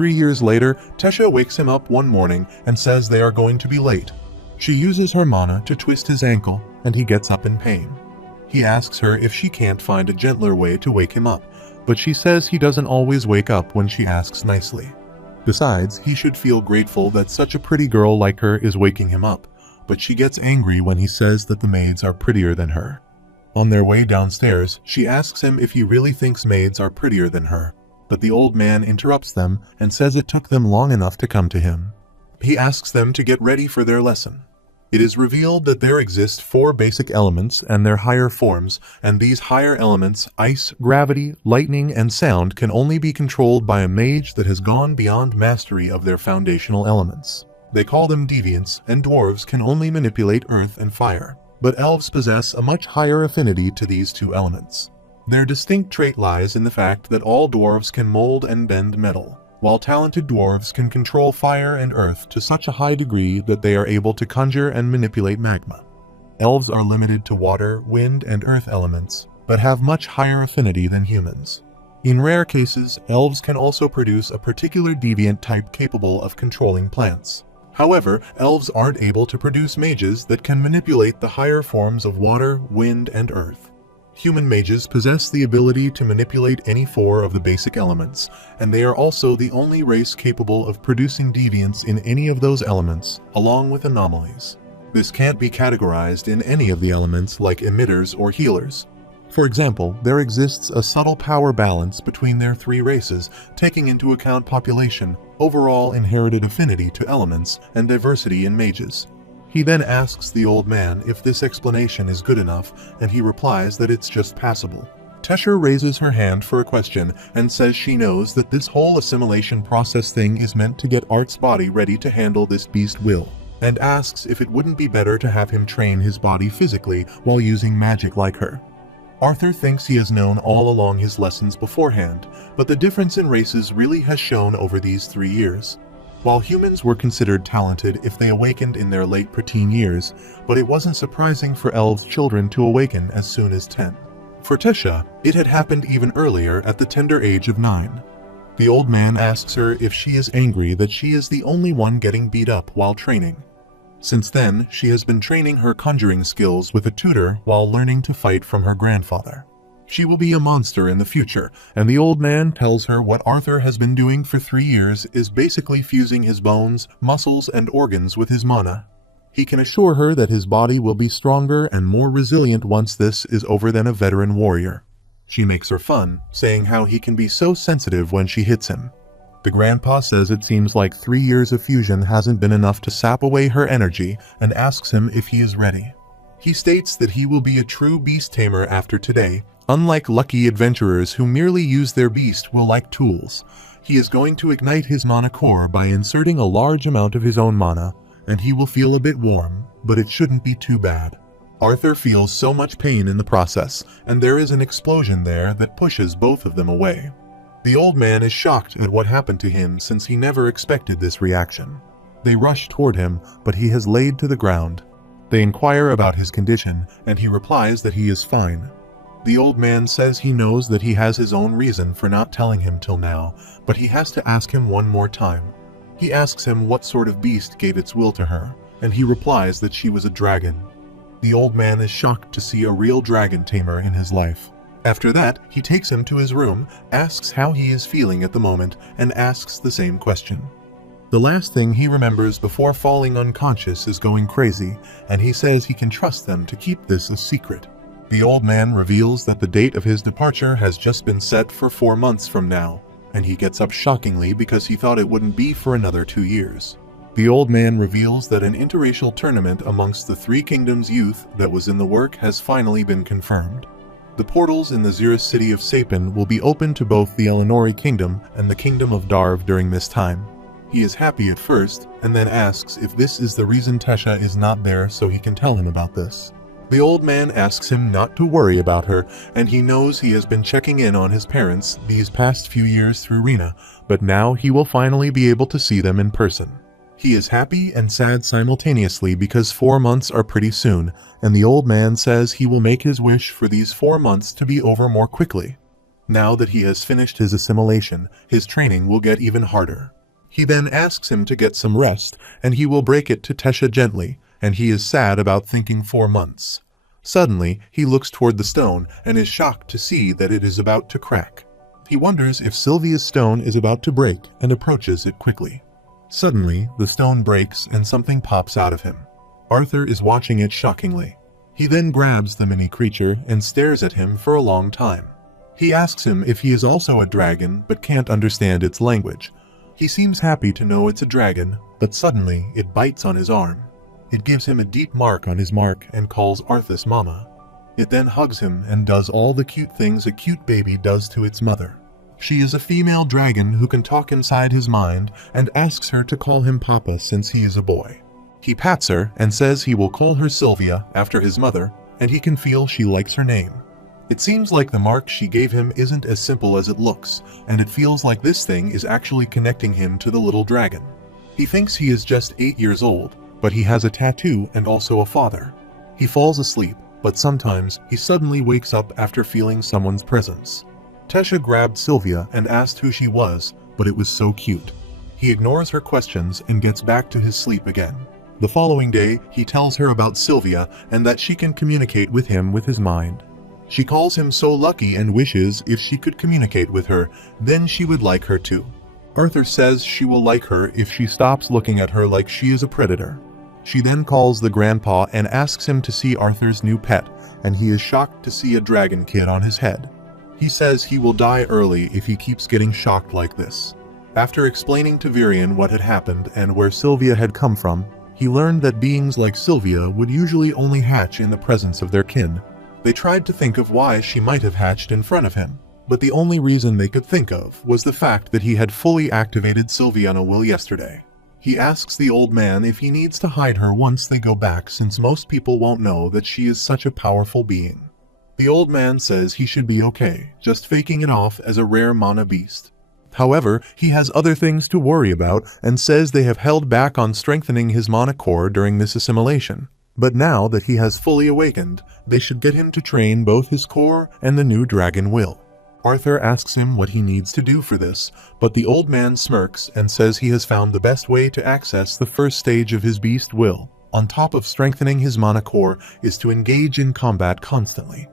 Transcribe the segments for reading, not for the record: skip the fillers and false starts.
3 years later, Tesha wakes him up one morning and says they are going to be late. She uses her mana to twist his ankle, and he gets up in pain. He asks her if she can't find a gentler way to wake him up, but she says he doesn't always wake up when she asks nicely. Besides, he should feel grateful that such a pretty girl like her is waking him up, but she gets angry when he says that the maids are prettier than her. On their way downstairs, she asks him if he really thinks maids are prettier than her, but the old man interrupts them and says it took them long enough to come to him. He asks them to get ready for their lesson. It is revealed that there exist 4 basic elements and their higher forms, and these higher elements, ice, gravity, lightning, and sound, can only be controlled by a mage that has gone beyond mastery of their foundational elements. They call them deviants, and dwarves can only manipulate earth and fire, but elves possess a much higher affinity to these 2 elements. Their distinct trait lies in the fact that all dwarves can mold and bend metal, while talented dwarves can control fire and earth to such a high degree that they are able to conjure and manipulate magma. Elves are limited to water, wind, and earth elements, but have much higher affinity than humans. In rare cases, elves can also produce a particular deviant type capable of controlling plants. However, elves aren't able to produce mages that can manipulate the higher forms of water, wind, and earth. Human mages possess the ability to manipulate any 4 of the basic elements, and they are also the only race capable of producing deviants in any of those elements, along with anomalies. This can't be categorized in any of the elements like emitters or healers. For example, there exists a subtle power balance between their 3 races, taking into account population, overall inherited affinity to elements, and diversity in mages. He then asks the old man if this explanation is good enough, and he replies that it's just passable. Tesha raises her hand for a question and says she knows that this whole assimilation process thing is meant to get Art's body ready to handle this beast will, and asks if it wouldn't be better to have him train his body physically while using magic like her. Arthur thinks he has known all along his lessons beforehand, but the difference in races really has shown over these 3 years. While humans were considered talented if they awakened in their late preteen years, but it wasn't surprising for elves' children to awaken as soon as 10. For Tesha, it had happened even earlier at the tender age of 9. The old man asks her if she is angry that she is the only one getting beat up while training. Since then, she has been training her conjuring skills with a tutor while learning to fight from her grandfather. She will be a monster in the future, and the old man tells her what Arthur has been doing for 3 years is basically fusing his bones, muscles, and organs with his mana. He can assure her that his body will be stronger and more resilient once this is over than a veteran warrior. She makes her fun, saying how he can be so sensitive when she hits him. The grandpa says it seems like 3 years of fusion hasn't been enough to sap away her energy and asks him if he is ready. He states that he will be a true beast tamer after today. Unlike lucky adventurers who merely use their beast will like tools, he is going to ignite his mana core by inserting a large amount of his own mana, and he will feel a bit warm, but it shouldn't be too bad. Arthur feels so much pain in the process, and there is an explosion there that pushes both of them away. The old man is shocked at what happened to him since he never expected this reaction. They rush toward him, but he has laid to the ground. They inquire about his condition, and he replies that he is fine. The old man says he knows that he has his own reason for not telling him till now, but he has to ask him one more time. He asks him what sort of beast gave its will to her, and he replies that she was a dragon. The old man is shocked to see a real dragon tamer in his life. After that, he takes him to his room, asks how he is feeling at the moment, and asks the same question. The last thing he remembers before falling unconscious is going crazy, and he says he can trust them to keep this a secret. The old man reveals that the date of his departure has just been set for 4 months from now, and he gets up shockingly because he thought it wouldn't be for another 2 years. The old man reveals that an interracial tournament amongst the 3 kingdoms' youth that was in the work has finally been confirmed. The portals in the Xeris city of Sapin will be open to both the Eleanori kingdom and the kingdom of Darv during this time. He is happy at first, and then asks if this is the reason Tesha is not there so he can tell him about this. The old man asks him not to worry about her, and he knows he has been checking in on his parents these past few years through Rina, but now he will finally be able to see them in person. He is happy and sad simultaneously because 4 months are pretty soon, and the old man says he will make his wish for these 4 months to be over more quickly. Now that he has finished his assimilation, his training will get even harder. He then asks him to get some rest, and he will break it to Tesha gently, and he is sad about thinking 4 months. Suddenly, he looks toward the stone and is shocked to see that it is about to crack. He wonders if Sylvia's stone is about to break and approaches it quickly. Suddenly, the stone breaks and something pops out of him. Arthur is watching it shockingly. He then grabs the mini creature and stares at him for a long time. He asks him if he is also a dragon but can't understand its language. He seems happy to know it's a dragon, but suddenly it bites on his arm. It gives him a deep mark on his mark and calls Arthas Mama. It then hugs him and does all the cute things a cute baby does to its mother. She is a female dragon who can talk inside his mind and asks her to call him Papa since he is a boy. He pats her and says he will call her Sylvia after his mother, and he can feel she likes her name. It seems like the mark she gave him isn't as simple as it looks, and it feels like this thing is actually connecting him to the little dragon. He thinks he is just 8 years old, but he has a tattoo and also a father. He falls asleep, but sometimes he suddenly wakes up after feeling someone's presence. Tesha grabbed Sylvia and asked who she was, but it was so cute. He ignores her questions and gets back to his sleep again. The following day, he tells her about Sylvia and that she can communicate with him with his mind. She calls him so lucky and wishes if she could communicate with her, then she would like her too. Arthur says she will like her if she stops looking at her like she is a predator. She then calls the grandpa and asks him to see Arthur's new pet, and he is shocked to see a dragon kid on his head. He says he will die early if he keeps getting shocked like this. After explaining to Virion what had happened and where Sylvia had come from, he learned that beings like Sylvia would usually only hatch in the presence of their kin. They tried to think of why she might have hatched in front of him, but the only reason they could think of was the fact that he had fully activated Sylviana will yesterday. He asks the old man if he needs to hide her once they go back since most people won't know that she is such a powerful being. The old man says he should be okay, just faking it off as a rare mana beast. However, he has other things to worry about and says they have held back on strengthening his mana core during this assimilation. But now that he has fully awakened, they should get him to train both his core and the new dragon will. Arthur asks him what he needs to do for this, but the old man smirks and says he has found the best way to access the first stage of his beast will, on top of strengthening his mana core, is to engage in combat constantly.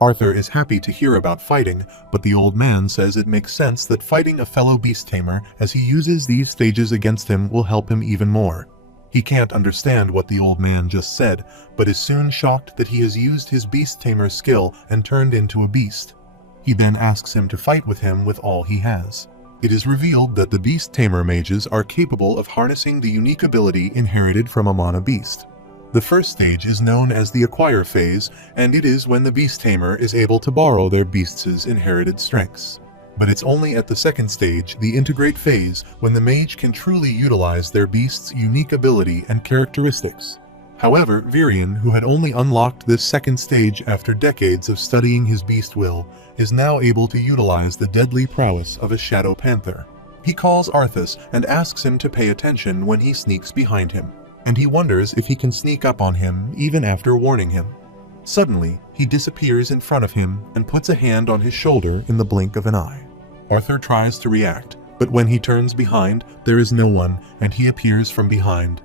Arthur is happy to hear about fighting, but the old man says it makes sense that fighting a fellow beast tamer as he uses these stages against him will help him even more. He can't understand what the old man just said, but is soon shocked that he has used his beast tamer skill and turned into a beast. He then asks him to fight with him with all he has. It is revealed that the beast tamer mages are capable of harnessing the unique ability inherited from a mana beast. The first stage is known as the acquire phase, and it is when the beast tamer is able to borrow their beast's inherited strengths. But it's only at the second stage, the integrate phase, when the mage can truly utilize their beast's unique ability and characteristics. However, Virion, who had only unlocked this second stage after decades of studying his beast will, is now able to utilize the deadly prowess of a shadow panther. He calls Arthas and asks him to pay attention when he sneaks behind him, and he wonders if he can sneak up on him even after warning him. Suddenly, he disappears in front of him and puts a hand on his shoulder in the blink of an eye. Arthur tries to react, but when he turns behind, there is no one, and he appears from behind.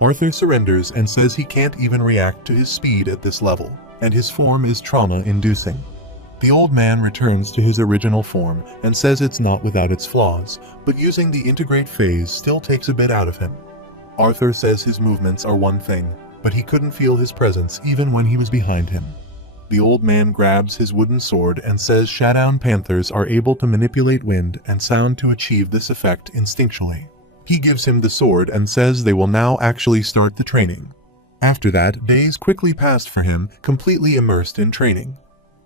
Arthur surrenders and says he can't even react to his speed at this level, and his form is trauma-inducing. The old man returns to his original form and says it's not without its flaws, but using the integrate phase still takes a bit out of him. Arthur says his movements are one thing, but he couldn't feel his presence even when he was behind him. The old man grabs his wooden sword and says Shadowdown Panthers are able to manipulate wind and sound to achieve this effect instinctually. He gives him the sword and says they will now actually start the training. After that, days quickly passed for him, completely immersed in training.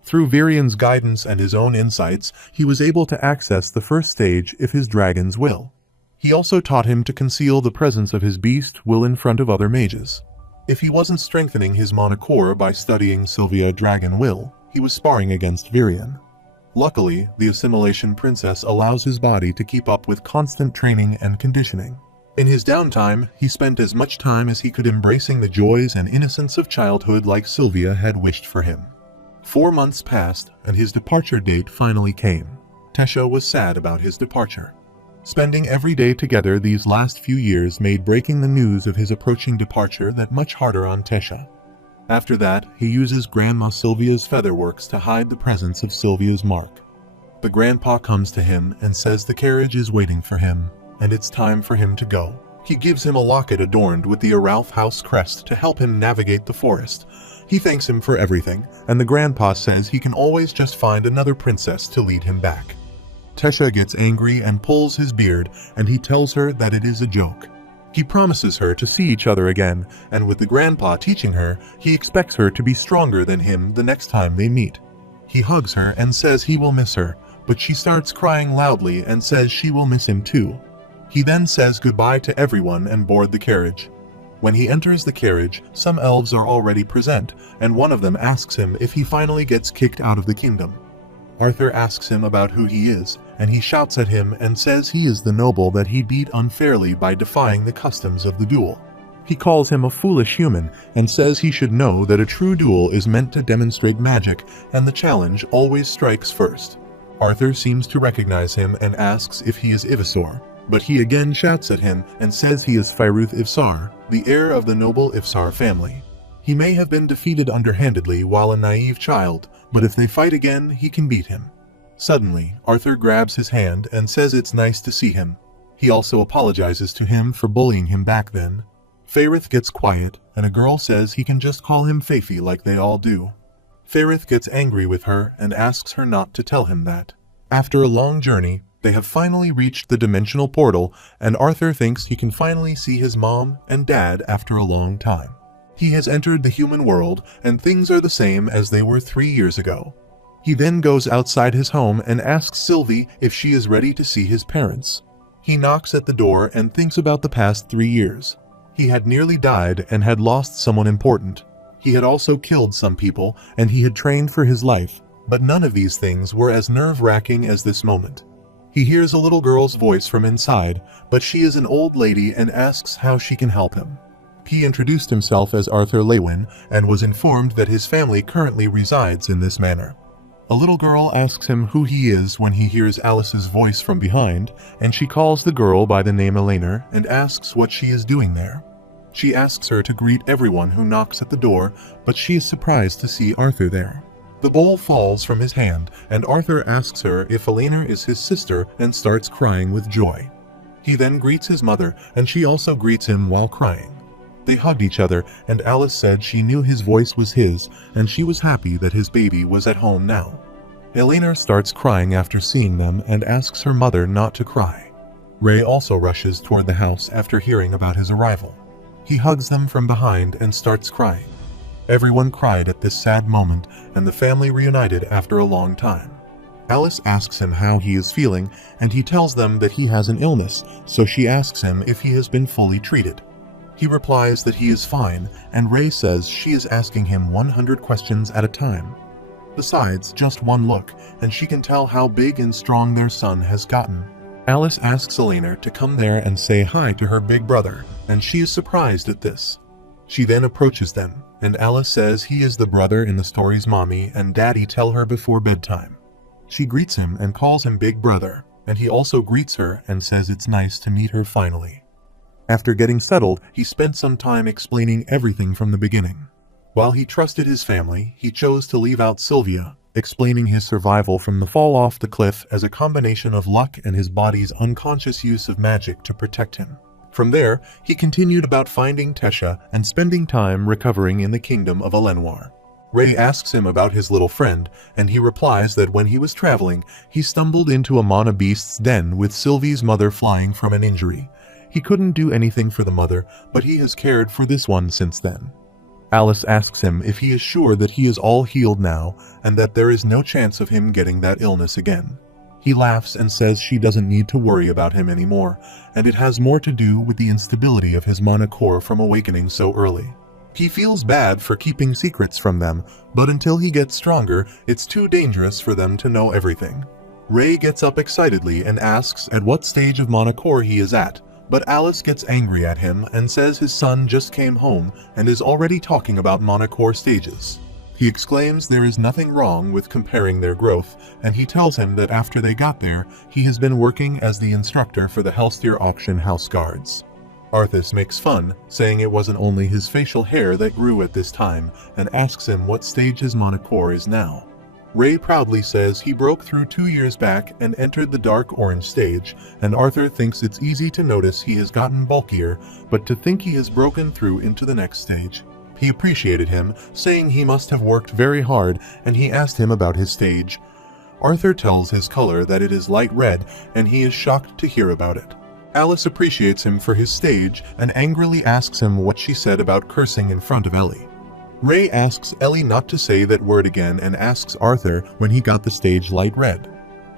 Through Virion's guidance and his own insights, he was able to access the first stage if his dragon's will. He also taught him to conceal the presence of his beast will in front of other mages. If he wasn't strengthening his mana core by studying Sylvia Dragon Will, he was sparring against Virion. Luckily, the Assimilation Princess allows his body to keep up with constant training and conditioning. In his downtime, he spent as much time as he could embracing the joys and innocence of childhood like Sylvia had wished for him. 4 months passed, and his departure date finally came. Tesha was sad about his departure. Spending every day together these last few years made breaking the news of his approaching departure that much harder on Tesha. After that, he uses Grandma Sylvia's featherworks to hide the presence of Sylvia's mark. The grandpa comes to him and says the carriage is waiting for him, and it's time for him to go. He gives him a locket adorned with the Aralf house crest to help him navigate the forest. He thanks him for everything, and the grandpa says he can always just find another princess to lead him back. Tesha gets angry and pulls his beard, and he tells her that it is a joke. He promises her to see each other again, and with the grandpa teaching her, he expects her to be stronger than him the next time they meet. He hugs her and says he will miss her, but she starts crying loudly and says she will miss him too. He then says goodbye to everyone and board the carriage. When he enters the carriage, some elves are already present, and one of them asks him if he finally gets kicked out of the kingdom. Arthur asks him about who he is, and he shouts at him and says he is the noble that he beat unfairly by defying the customs of the duel. He calls him a foolish human and says he should know that a true duel is meant to demonstrate magic, and the challenge always strikes first. Arthur seems to recognize him and asks if he is Ivysaur, but he again shouts at him and says he is Firuth Ivsar, the heir of the noble Ivsar family. He may have been defeated underhandedly while a naive child, but if they fight again, he can beat him. Suddenly, Arthur grabs his hand and says it's nice to see him. He also apologizes to him for bullying him back then. Faerith gets quiet, and a girl says he can just call him Fafi like they all do. Faerith gets angry with her and asks her not to tell him that. After a long journey, they have finally reached the dimensional portal, and Arthur thinks he can finally see his mom and dad after a long time. He has entered the human world, and things are the same as they were 3 years ago. He then goes outside his home and asks Sylvie if she is ready to see his parents. He knocks at the door and thinks about the past 3 years. He had nearly died and had lost someone important. He had also killed some people, and he had trained for his life, but none of these things were as nerve-wracking as this moment. He hears a little girl's voice from inside, but she is an old lady and asks how she can help him. He introduced himself as Arthur Lewin and was informed that his family currently resides in this manor. A little girl asks him who he is when he hears Alice's voice from behind, and she calls the girl by the name Elena and asks what she is doing there. She asks her to greet everyone who knocks at the door, but she is surprised to see Arthur there. The bowl falls from his hand, and Arthur asks her if Elena is his sister and starts crying with joy. He then greets his mother, and she also greets him while crying. They hugged each other, and Alice said she knew his voice was his, and she was happy that his baby was at home now. Elena starts crying after seeing them and asks her mother not to cry. Ray also rushes toward the house after hearing about his arrival. He hugs them from behind and starts crying. Everyone cried at this sad moment, and the family reunited after a long time. Alice asks him how he is feeling, and he tells them that he has an illness, so she asks him if he has been fully treated. He replies that he is fine, and Ray says she is asking him 100 questions at a time. Besides just one look, and she can tell how big and strong their son has gotten. Alice asks Elena to come there and say hi to her big brother, and she is surprised at this. She then approaches them, and Alice says he is the brother in the story's mommy and daddy tell her before bedtime. She greets him and calls him big brother, and he also greets her and says it's nice to meet her finally. After getting settled, he spent some time explaining everything from the beginning. While he trusted his family, he chose to leave out Sylvia, explaining his survival from the fall off the cliff as a combination of luck and his body's unconscious use of magic to protect him. From there, he continued about finding Tesha and spending time recovering in the kingdom of Elenoir. Ray asks him about his little friend, and he replies that when he was traveling, he stumbled into a mana beast's den with Sylvie's mother flying from an injury. He couldn't do anything for the mother, but he has cared for this one since then. Alice asks him if he is sure that he is all healed now, and that there is no chance of him getting that illness again. He laughs and says she doesn't need to worry about him anymore, and it has more to do with the instability of his mana core from awakening so early. He feels bad for keeping secrets from them, but until he gets stronger, it's too dangerous for them to know everything. Ray gets up excitedly and asks at what stage of mana core he is at, but Alice gets angry at him and says his son just came home and is already talking about mana core stages. He exclaims there is nothing wrong with comparing their growth, and he tells him that after they got there, he has been working as the instructor for the Helstier auction house guards. Arthas makes fun, saying it wasn't only his facial hair that grew at this time, and asks him what stage his mana core is now. Ray proudly says he broke through 2 years back and entered the dark orange stage, and Arthur thinks it's easy to notice he has gotten bulkier, but to think he has broken through into the next stage. He appreciated him, saying he must have worked very hard, and he asked him about his stage. Arthur tells his color that it is light red, and he is shocked to hear about it. Alice appreciates him for his stage and angrily asks him what she said about cursing in front of Ellie. Ray asks Ellie not to say that word again and asks Arthur when he got the stage light red.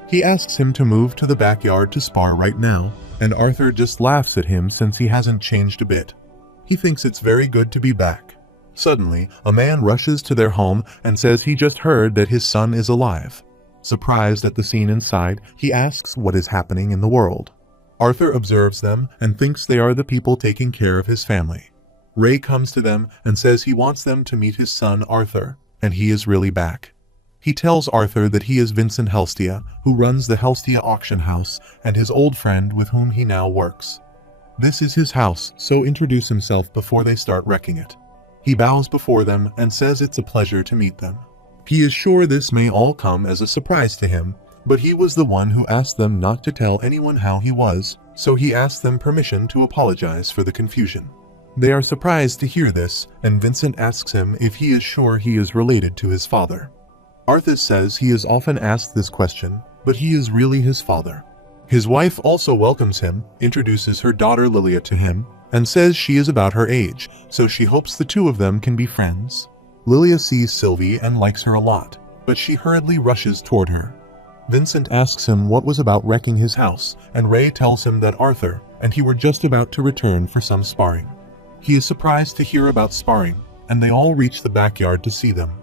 He asks him to move to the backyard to spar right now, and Arthur just laughs at him since he hasn't changed a bit. He thinks it's very good to be back. Suddenly, a man rushes to their home and says he just heard that his son is alive. Surprised at the scene inside, he asks what is happening in the world. Arthur observes them and thinks they are the people taking care of his family. Ray comes to them and says he wants them to meet his son Arthur, and he is really back. He tells Arthur that he is Vincent Helstia, who runs the Helstia auction house, and his old friend with whom he now works. This is his house, so introduce himself before they start wrecking it. He bows before them and says it's a pleasure to meet them. He is sure this may all come as a surprise to him, but he was the one who asked them not to tell anyone how he was, so he asked them permission to apologize for the confusion. They are surprised to hear this, and Vincent asks him if he is sure he is related to his father. Arthas says he is often asked this question, but he is really his father. His wife also welcomes him, introduces her daughter Lilia to him, and says she is about her age, so she hopes the two of them can be friends. Lilia sees Sylvie and likes her a lot, but she hurriedly rushes toward her. Vincent asks him what was about wrecking his house, and Ray tells him that Arthur and he were just about to return for some sparring. He is surprised to hear about sparring, and they all reach the backyard to see them.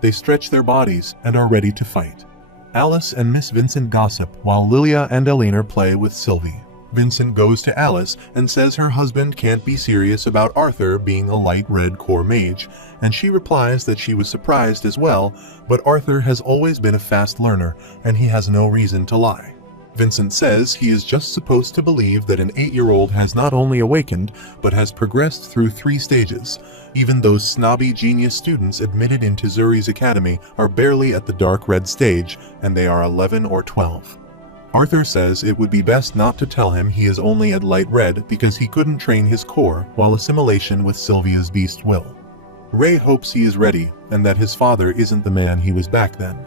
They stretch their bodies and are ready to fight. Alice and Miss Vincent gossip while Lilia and Eleanor play with Sylvie. Vincent goes to Alice and says her husband can't be serious about Arthur being a light red core mage, and she replies that she was surprised as well, but Arthur has always been a fast learner, and he has no reason to lie. Vincent says he is just supposed to believe that an 8-year-old has not only awakened, but has progressed through 3 stages. Even those snobby genius students admitted into Zuri's academy are barely at the dark red stage, and they are 11 or 12. Arthur says it would be best not to tell him he is only at light red because he couldn't train his core while assimilation with Sylvia's beast will. Ray hopes he is ready and that his father isn't the man he was back then.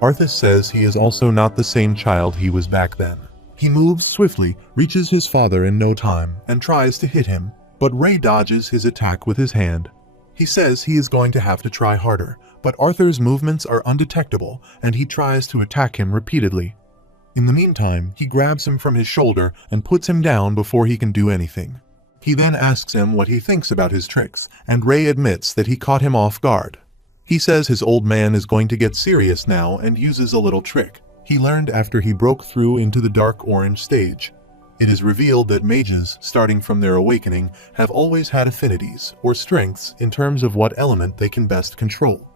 Arthas says he is also not the same child he was back then. He moves swiftly, reaches his father in no time, and tries to hit him, but Ray dodges his attack with his hand. He says he is going to have to try harder, but Arthur's movements are undetectable and he tries to attack him repeatedly. In the meantime, he grabs him from his shoulder and puts him down before he can do anything. He then asks him what he thinks about his tricks, and Ray admits that he caught him off guard. He says his old man is going to get serious now and uses a little trick he learned after he broke through into the dark orange stage. It is revealed that mages, starting from their awakening, have always had affinities, or strengths, in terms of what element they can best control.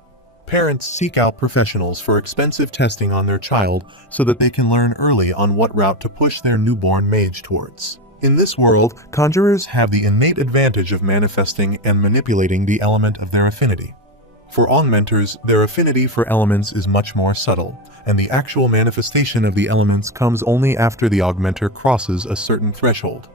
Parents seek out professionals for expensive testing on their child so that they can learn early on what route to push their newborn mage towards. In this world, conjurers have the innate advantage of manifesting and manipulating the element of their affinity. For augmenters, their affinity for elements is much more subtle, and the actual manifestation of the elements comes only after the augmenter crosses a certain threshold.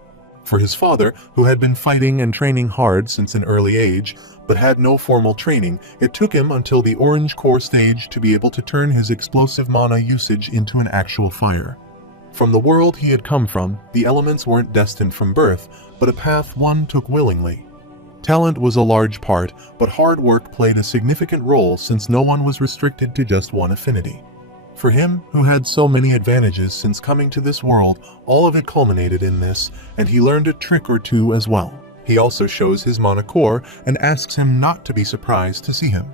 For his father, who had been fighting and training hard since an early age, but had no formal training, it took him until the orange core stage to be able to turn his explosive mana usage into an actual fire. From the world he had come from, the elements weren't destined from birth, but a path one took willingly. Talent was a large part, but hard work played a significant role since no one was restricted to just one affinity. For him, who had so many advantages since coming to this world, all of it culminated in this, and he learned a trick or two as well. He also shows his mana core and asks him not to be surprised to see him.